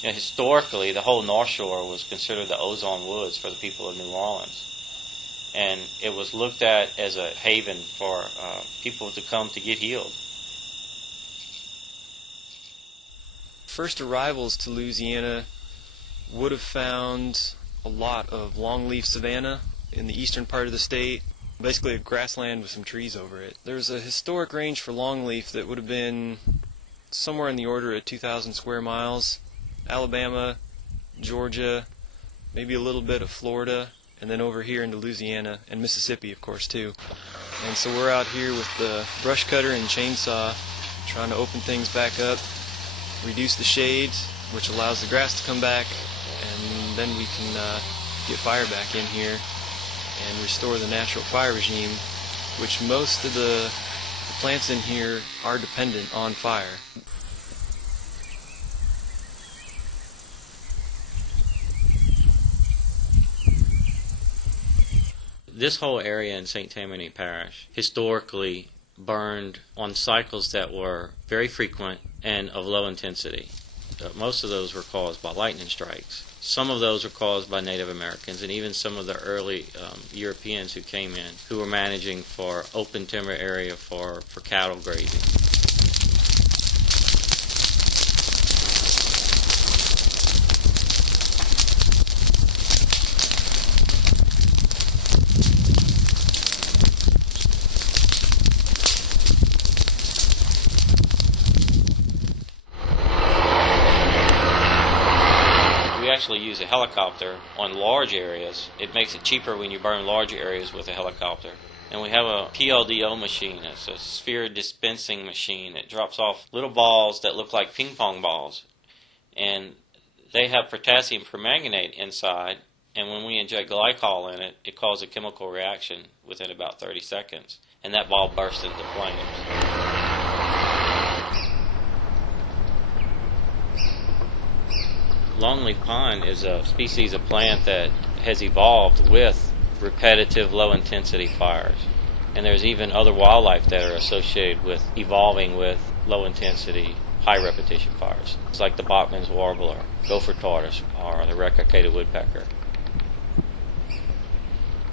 Historically, the whole North Shore was considered the ozone woods for the people of New Orleans, and it was looked at as a haven for people to come to get healed. First arrivals to Louisiana would have found a lot of longleaf savanna in the eastern part of the state, basically a grassland with some trees over it. There's a historic range for longleaf that would have been somewhere in the order of 2,000 square miles. Alabama, Georgia, maybe a little bit of Florida, and then over here into Louisiana and Mississippi, of course, too. And so we're out here with the brush cutter and chainsaw trying to open things back up, reduce the shade, which allows the grass to come back, and then we can get fire back in here and restore the natural fire regime, which most of the plants in here are dependent on fire. This whole area in St. Tammany Parish historically burned on cycles that were very frequent and of low intensity. Most of those were caused by lightning strikes. Some of those were caused by Native Americans and even some of the early Europeans who came in, who were managing for open timber area for cattle grazing. Actually use a helicopter on large areas. It makes it cheaper when you burn large areas with a helicopter. And we have a PLDO machine. It's a sphere dispensing machine. It drops off little balls that look like ping pong balls. And they have potassium permanganate inside. And when we inject glycol in it, it causes a chemical reaction within about 30 seconds. And that ball bursts into flames. Longleaf pine is a species of plant that has evolved with repetitive low-intensity fires. And there's even other wildlife that are associated with evolving with low-intensity, high-repetition fires. It's like the Bachman's warbler, gopher tortoise, or the red-cockaded woodpecker.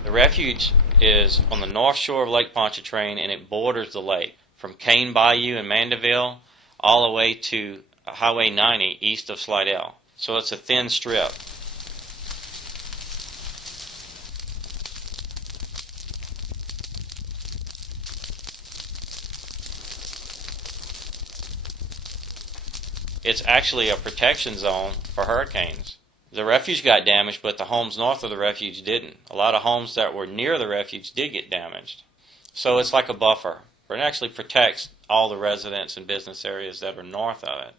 The refuge is on the north shore of Lake Pontchartrain, and it borders the lake from Cane Bayou in Mandeville all the way to Highway 90 east of Slidell. So it's a thin strip. It's actually a protection zone for hurricanes. The refuge got damaged, but the homes north of the refuge didn't. A lot of homes that were near the refuge did get damaged. So it's like a buffer, but it actually protects all the residents and business areas that are north of it.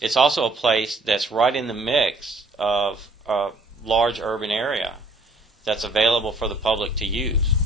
It's also a place that's right in the mix of a large urban area that's available for the public to use.